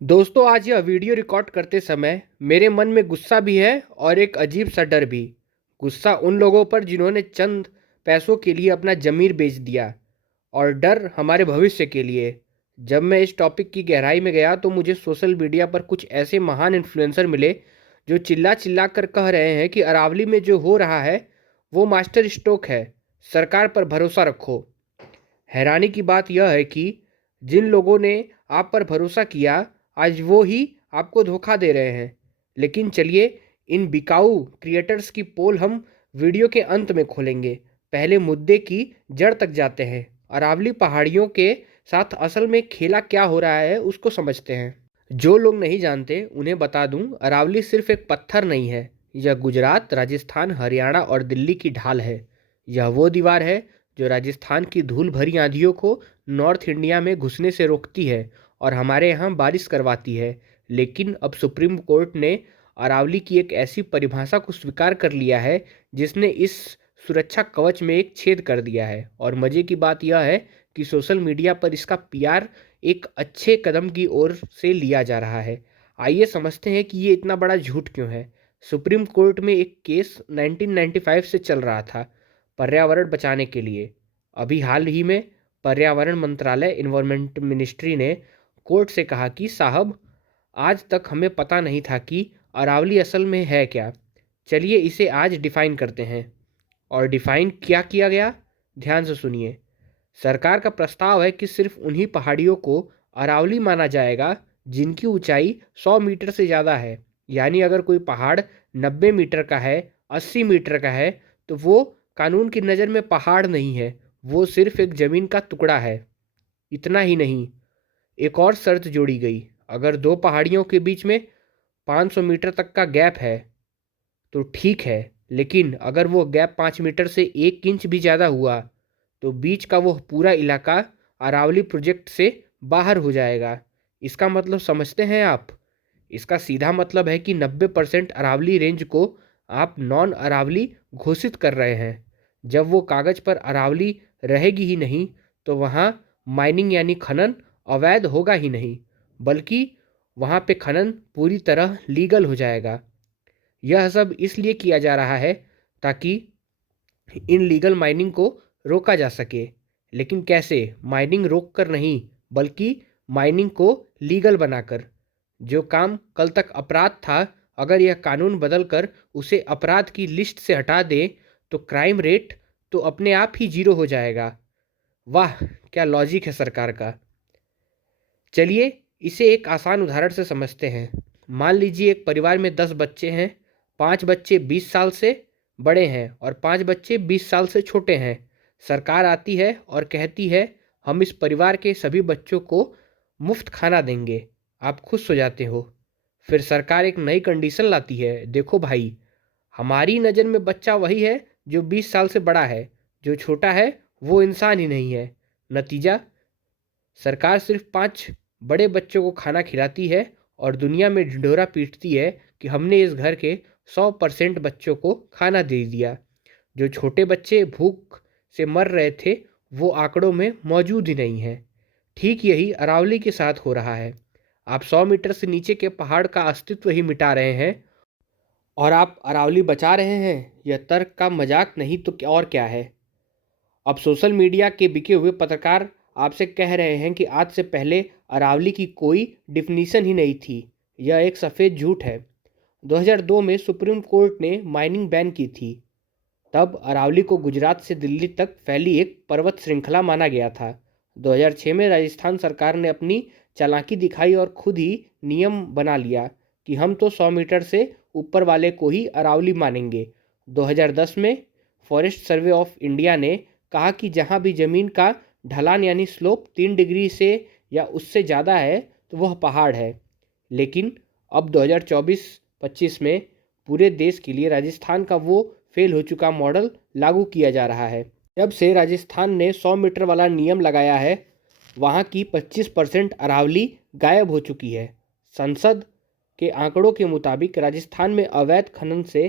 दोस्तों, आज यह वीडियो रिकॉर्ड करते समय मेरे मन में गुस्सा भी है और एक अजीब सा डर भी। गुस्सा उन लोगों पर जिन्होंने चंद पैसों के लिए अपना ज़मीर बेच दिया, और डर हमारे भविष्य के लिए। जब मैं इस टॉपिक की गहराई में गया तो मुझे सोशल मीडिया पर कुछ ऐसे महान इन्फ्लुएंसर मिले जो चिल्ला चिल्ला कर कह रहे हैं कि अरावली में जो हो रहा है वो मास्टर स्ट्रोक है, सरकार पर भरोसा रखो। हैरानी की बात यह है कि जिन लोगों ने आप पर भरोसा किया, आज वो ही आपको धोखा दे रहे हैं। लेकिन चलिए, इन बिकाऊ क्रिएटर्स की पोल हम वीडियो के अंत में खोलेंगे। पहले मुद्दे की जड़ तक जाते हैं। अरावली पहाड़ियों के साथ असल में खेला क्या हो रहा है उसको समझते हैं। जो लोग नहीं जानते उन्हें बता दूं, अरावली सिर्फ एक पत्थर नहीं है। यह गुजरात, राजस्थान, हरियाणा और दिल्ली की ढाल है। यह वो दीवार है जो राजस्थान की धूल भरी आंधियों को नॉर्थ इंडिया में घुसने से रोकती है और हमारे यहाँ बारिश करवाती है। लेकिन अब सुप्रीम कोर्ट ने अरावली की एक ऐसी परिभाषा को स्वीकार कर लिया है जिसने इस सुरक्षा कवच में एक छेद कर दिया है। और मज़े की बात यह है कि सोशल मीडिया पर इसका पीआर एक अच्छे कदम की ओर से लिया जा रहा है। आइए समझते हैं कि ये इतना बड़ा झूठ क्यों है। सुप्रीम कोर्ट में एक केस 1995 से चल रहा था पर्यावरण बचाने के लिए। अभी हाल ही में पर्यावरण मंत्रालय, इन्वायरमेंट मिनिस्ट्री ने कोर्ट से कहा कि साहब, आज तक हमें पता नहीं था कि अरावली असल में है क्या। चलिए इसे आज डिफाइन करते हैं। और डिफाइन क्या किया गया, ध्यान से सुनिए। सरकार का प्रस्ताव है कि सिर्फ उन्हीं पहाड़ियों को अरावली माना जाएगा जिनकी ऊंचाई 100 मीटर से ज़्यादा है। यानी अगर कोई पहाड़ 90 मीटर का है, 80 मीटर का है, तो वो कानून की नज़र में पहाड़ नहीं है, वो सिर्फ एक ज़मीन का टुकड़ा है। इतना ही नहीं, एक और शर्त जोड़ी गई। अगर दो पहाड़ियों के बीच में 500 मीटर तक का गैप है तो ठीक है, लेकिन अगर वो गैप 5 मीटर से 1 इंच भी ज़्यादा हुआ तो बीच का वो पूरा इलाका अरावली प्रोजेक्ट से बाहर हो जाएगा। इसका मतलब समझते हैं आप? इसका सीधा मतलब है कि 90% अरावली रेंज को आप नॉन अरावली घोषित कर रहे हैं। जब वो कागज़ पर अरावली रहेगी ही नहीं तो वहाँ माइनिंग यानी खनन अवैध होगा ही नहीं, बल्कि वहाँ पे खनन पूरी तरह लीगल हो जाएगा। यह सब इसलिए किया जा रहा है ताकि इन लीगल माइनिंग को रोका जा सके। लेकिन कैसे? माइनिंग रोक कर नहीं, बल्कि माइनिंग को लीगल बनाकर। जो काम कल तक अपराध था, अगर यह कानून बदलकर उसे अपराध की लिस्ट से हटा दे तो क्राइम रेट तो अपने आप ही जीरो हो जाएगा। वाह, क्या लॉजिक है सरकार का। चलिए इसे एक आसान उदाहरण से समझते हैं। मान लीजिए एक परिवार में 10 बच्चे हैं। 5 बच्चे 20 साल से बड़े हैं और 5 बच्चे 20 साल से छोटे हैं। सरकार आती है और कहती है, हम इस परिवार के सभी बच्चों को मुफ्त खाना देंगे। आप खुश हो जाते हो। फिर सरकार एक नई कंडीशन लाती है, देखो भाई, हमारी नज़र में बच्चा वही है जो 20 साल से बड़ा है, जो छोटा है वो इंसान ही नहीं है। नतीजा, सरकार सिर्फ 5 बड़े बच्चों को खाना खिलाती है और दुनिया में ढिंढोरा पीटती है कि हमने इस घर के 100% बच्चों को खाना दे दिया। जो छोटे बच्चे भूख से मर रहे थे वो आंकड़ों में मौजूद ही नहीं है। ठीक यही अरावली के साथ हो रहा है। आप 100 मीटर से नीचे के पहाड़ का अस्तित्व ही मिटा रहे हैं और आप अरावली बचा रहे हैं। यह तर्क का मजाक नहीं तो और क्या है। अब सोशल मीडिया के बिके हुए पत्रकार आपसे कह रहे हैं कि आज से पहले अरावली की कोई डिफिनीशन ही नहीं थी। यह एक सफ़ेद झूठ है। 2002 में सुप्रीम कोर्ट ने माइनिंग बैन की थी। तब अरावली को गुजरात से दिल्ली तक फैली एक पर्वत श्रृंखला माना गया था। 2006 में राजस्थान सरकार ने अपनी चालाकी दिखाई और खुद ही नियम बना लिया कि हम तो 100 मीटर से ऊपर वाले को ही अरावली मानेंगे। 2010 में फॉरेस्ट सर्वे ऑफ इंडिया ने कहा कि जहाँ भी ज़मीन का ढलान यानी स्लोप 3 डिग्री से या उससे ज़्यादा है तो वह पहाड़ है। लेकिन अब 2024-25 में पूरे देश के लिए राजस्थान का वो फेल हो चुका मॉडल लागू किया जा रहा है। जब से राजस्थान ने 100 मीटर वाला नियम लगाया है, वहाँ की 25% अरावली गायब हो चुकी है। संसद के आंकड़ों के मुताबिक राजस्थान में अवैध खनन से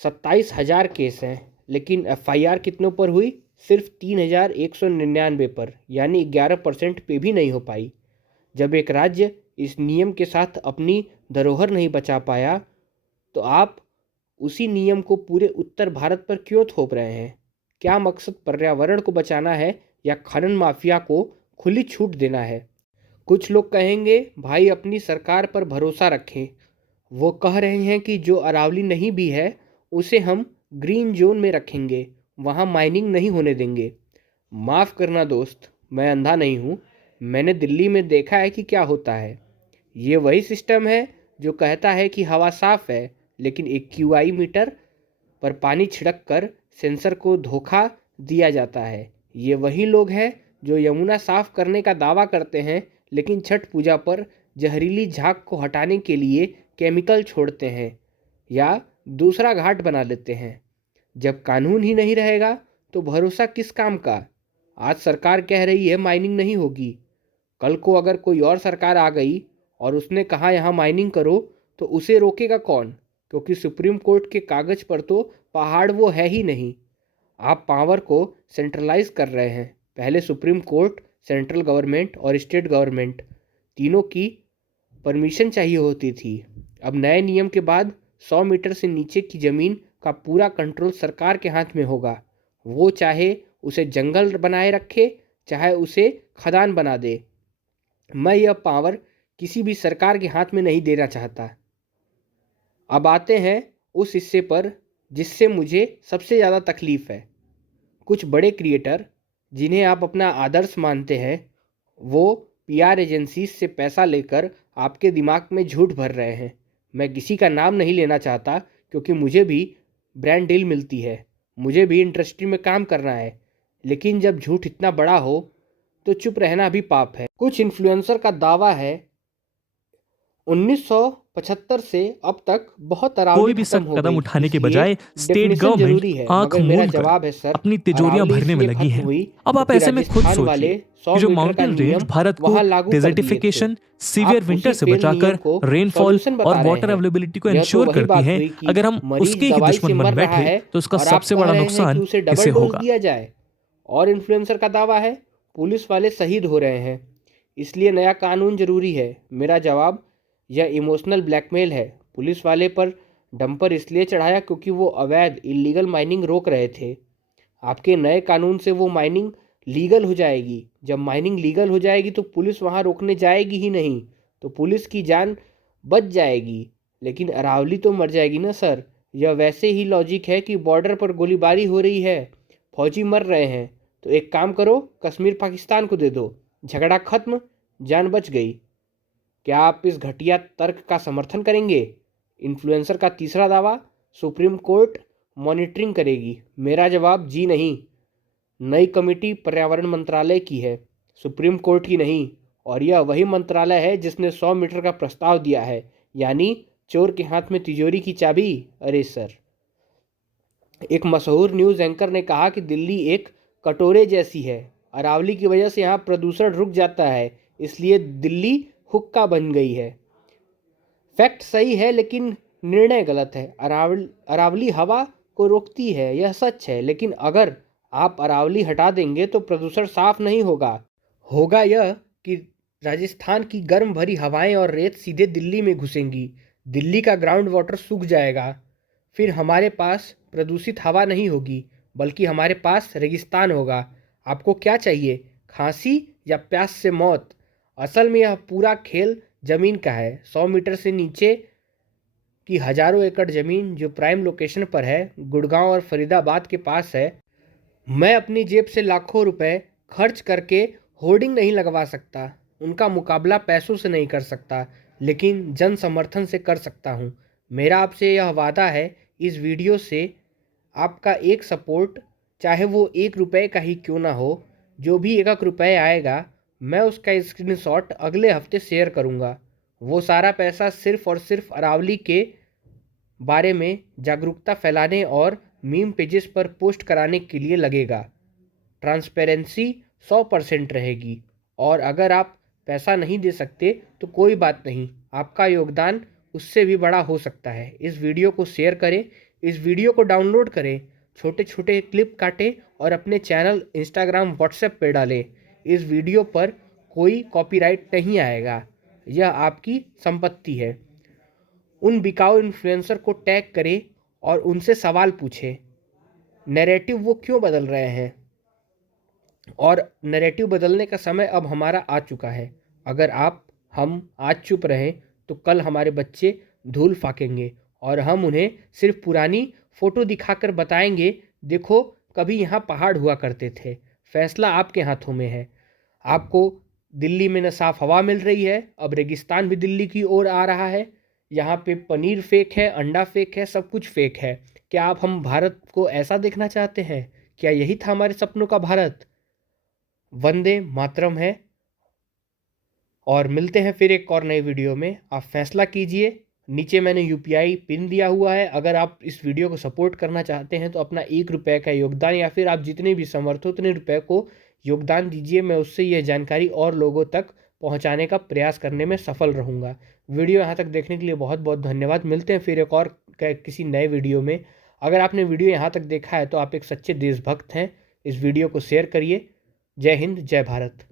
27,000 केस हैं, लेकिन एफआईआर कितनों पर हुई? सिर्फ 3,199 पर, यानी 11% पे भी नहीं हो पाई। जब एक राज्य इस नियम के साथ अपनी धरोहर नहीं बचा पाया, तो आप उसी नियम को पूरे उत्तर भारत पर क्यों थोप रहे हैं? क्या मकसद पर्यावरण को बचाना है या खनन माफिया को खुली छूट देना है? कुछ लोग कहेंगे भाई अपनी सरकार पर भरोसा रखें। वो कह रहे हैं कि जो अरावली नहीं भी है उसे हम ग्रीन जोन में रखेंगे, वहाँ माइनिंग नहीं होने देंगे। माफ़ करना दोस्त, मैं अंधा नहीं हूँ। मैंने दिल्ली में देखा है कि क्या होता है। ये वही सिस्टम है जो कहता है कि हवा साफ़ है, लेकिन एक क्यूआई मीटर पर पानी छिड़क कर सेंसर को धोखा दिया जाता है। ये वही लोग हैं जो यमुना साफ करने का दावा करते हैं, लेकिन छठ पूजा पर जहरीली झाग को हटाने के लिए केमिकल छोड़ते हैं या दूसरा घाट बना लेते हैं। जब कानून ही नहीं रहेगा तो भरोसा किस काम का? आज सरकार कह रही है माइनिंग नहीं होगी, कल को अगर कोई और सरकार आ गई और उसने कहा यहाँ माइनिंग करो, तो उसे रोकेगा कौन? क्योंकि सुप्रीम कोर्ट के कागज़ पर तो पहाड़ वो है ही नहीं। आप पावर को सेंट्रलाइज कर रहे हैं। पहले सुप्रीम कोर्ट, सेंट्रल गवर्नमेंट और स्टेट गवर्नमेंट तीनों की परमिशन चाहिए होती थी। अब नए नियम के बाद 100 मीटर से नीचे की ज़मीन का पूरा कंट्रोल सरकार के हाथ में होगा। वो चाहे उसे जंगल बनाए रखे, चाहे उसे खदान बना दे। मैं यह पावर किसी भी सरकार के हाथ में नहीं देना चाहता। अब आते हैं उस हिस्से पर जिससे मुझे सबसे ज़्यादा तकलीफ़ है। कुछ बड़े क्रिएटर जिन्हें आप अपना आदर्श मानते हैं, वो पीआर एजेंसी से पैसा लेकर आपके दिमाग में झूठ भर रहे हैं। मैं किसी का नाम नहीं लेना चाहता, क्योंकि मुझे भी ब्रांड डील मिलती है, मुझे भी इंडस्ट्री में काम करना है। लेकिन जब झूठ इतना बड़ा हो तो चुप रहना भी पाप है। कुछ इन्फ्लुएंसर का दावा है 1975 से अब तक बहुत अरावली कोई भी खत्म सख्त हो कदम गई, उठाने के इसलिए बजाय स्टेट डेफिनेशन गवर्नमेंट जरूरी है। आंख मगर मेरा मूंद कर जवाब है सर, अपनी तिजोरियां अरावली भरने में इसलिए लगी खत्म हैं। हुई अब आप क्योंकि ऐसे में खुद राजस्थान सोचिए वाले कि 100 जो मीटर का माउंटेन रेंज नियम भारत को वहां लागू कर दिए थे। डेजर्टिफिकेशन, सीवियर आप विंटर उसी से फेल नियम बचाकर को रेनफॉल सॉल्यूशन और बता रहे वाटर हैं। अवेलेबिलिटी को यह तो इंश्योर वही करती बात हैं, हुई कि अगर हम मरीज उसके ही दवाई से दुश्मन मर बन रहा बैठे है तो उसका और आप सबसे कह बड़ा रहे हैं कि नुकसान उसे इसे डबल डोज होगा। दिया जाए। और इन्फ्लुएंसर का दावा है पुलिस वाले शहीद हो रहे हैं, इसलिए नया कानून जरूरी है। मेरा जवाब, यह इमोशनल ब्लैकमेल है। पुलिस वाले पर डंपर इसलिए चढ़ाया क्योंकि वो अवैध इलीगल माइनिंग रोक रहे थे। आपके नए कानून से वो माइनिंग लीगल हो जाएगी। जब माइनिंग लीगल हो जाएगी तो पुलिस वहाँ रोकने जाएगी ही नहीं, तो पुलिस की जान बच जाएगी, लेकिन अरावली तो मर जाएगी ना सर। यह वैसे ही लॉजिक है कि बॉर्डर पर गोलीबारी हो रही है, फौजी मर रहे हैं, तो एक काम करो, कश्मीर पाकिस्तान को दे दो, झगड़ा खत्म, जान बच गई। क्या आप इस घटिया तर्क का समर्थन करेंगे? इन्फ्लुएंसर का तीसरा दावा, सुप्रीम कोर्ट मॉनिटरिंग करेगी। मेरा जवाब, जी नहीं। नई कमेटी पर्यावरण मंत्रालय की है, सुप्रीम कोर्ट की नहीं। और यह वही मंत्रालय है जिसने 100 मीटर का प्रस्ताव दिया है। यानी चोर के हाथ में तिजोरी की चाबी। अरे सर, एक मशहूर न्यूज़ एंकर ने कहा कि दिल्ली एक कटोरे जैसी है, अरावली की वजह से यहाँ प्रदूषण रुक जाता है, इसलिए दिल्ली हुक्का बन गई है। फैक्ट सही है, लेकिन निर्णय गलत है। अरावली हवा को रोकती है, यह सच है, लेकिन अगर आप अरावली हटा देंगे तो प्रदूषण साफ नहीं होगा। होगा यह कि राजस्थान की गर्म भरी हवाएं और रेत सीधे दिल्ली में घुसेंगी, दिल्ली का ग्राउंड वाटर सूख जाएगा, फिर हमारे पास प्रदूषित हवा नहीं होगी, बल्कि हमारे पास रेगिस्तान होगा। आपको क्या चाहिए, खांसी या प्यास से मौत? असल में यह पूरा खेल ज़मीन का है। 100 मीटर से नीचे की हजारों एकड़ ज़मीन जो प्राइम लोकेशन पर है, गुड़गांव और फरीदाबाद के पास है। मैं अपनी जेब से लाखों रुपए खर्च करके होर्डिंग नहीं लगवा सकता, उनका मुकाबला पैसों से नहीं कर सकता, लेकिन जन समर्थन से कर सकता हूँ। मेरा आपसे यह वादा है, इस वीडियो से आपका एक सपोर्ट, चाहे वो 1 रुपए का ही क्यों ना हो, जो भी 1 रुपए आएगा, मैं उसका स्क्रीनशॉट अगले हफ्ते शेयर करूँगा। वो सारा पैसा सिर्फ और सिर्फ अरावली के बारे में जागरूकता फैलाने और मीम पेजेस पर पोस्ट कराने के लिए लगेगा। ट्रांसपेरेंसी 100% रहेगी। और अगर आप पैसा नहीं दे सकते तो कोई बात नहीं, आपका योगदान उससे भी बड़ा हो सकता है। इस वीडियो को शेयर करें, इस वीडियो को डाउनलोड करें, छोटे छोटे क्लिप काटें और अपने चैनल, इंस्टाग्राम, व्हाट्सएप पे डालें। इस वीडियो पर कोई कॉपीराइट नहीं आएगा। यह आपकी संपत्ति है। उन बिकाऊ इन्फ्लुएंसर को टैग करें और उनसे सवाल पूछें, नैरेटिव वो क्यों बदल रहे हैं, और नैरेटिव बदलने का समय अब हमारा आ चुका है। अगर हम आज चुप रहें तो कल हमारे बच्चे धूल फाकेंगे और हम उन्हें सिर्फ पुरानी फोटो दिखाकर बताएंगे, देखो कभी यहाँ पहाड़ हुआ करते थे। फैसला आपके हाथों में है। आपको दिल्ली में न साफ हवा मिल रही है, अब रेगिस्तान भी दिल्ली की ओर आ रहा है। यहाँ पे पनीर फेक है, अंडा फेक है, सब कुछ फेक है। क्या हम भारत को ऐसा देखना चाहते हैं? क्या यही था हमारे सपनों का भारत? वंदे मातरम है। और मिलते हैं फिर एक और नई वीडियो में। आप फैसला कीजिए। नीचे मैंने यूपीआई पिन दिया हुआ है। अगर आप इस वीडियो को सपोर्ट करना चाहते हैं तो अपना 1 रुपये का योगदान, या फिर आप जितने भी समर्थ हो उतने रुपये को योगदान दीजिए। मैं उससे यह जानकारी और लोगों तक पहुंचाने का प्रयास करने में सफल रहूँगा। वीडियो यहाँ तक देखने के लिए बहुत बहुत धन्यवाद। मिलते हैं फिर एक और किसी नए वीडियो में। अगर आपने वीडियो यहाँ तक देखा है तो आप एक सच्चे देशभक्त हैं। इस वीडियो को शेयर करिए। जय हिंद, जय भारत।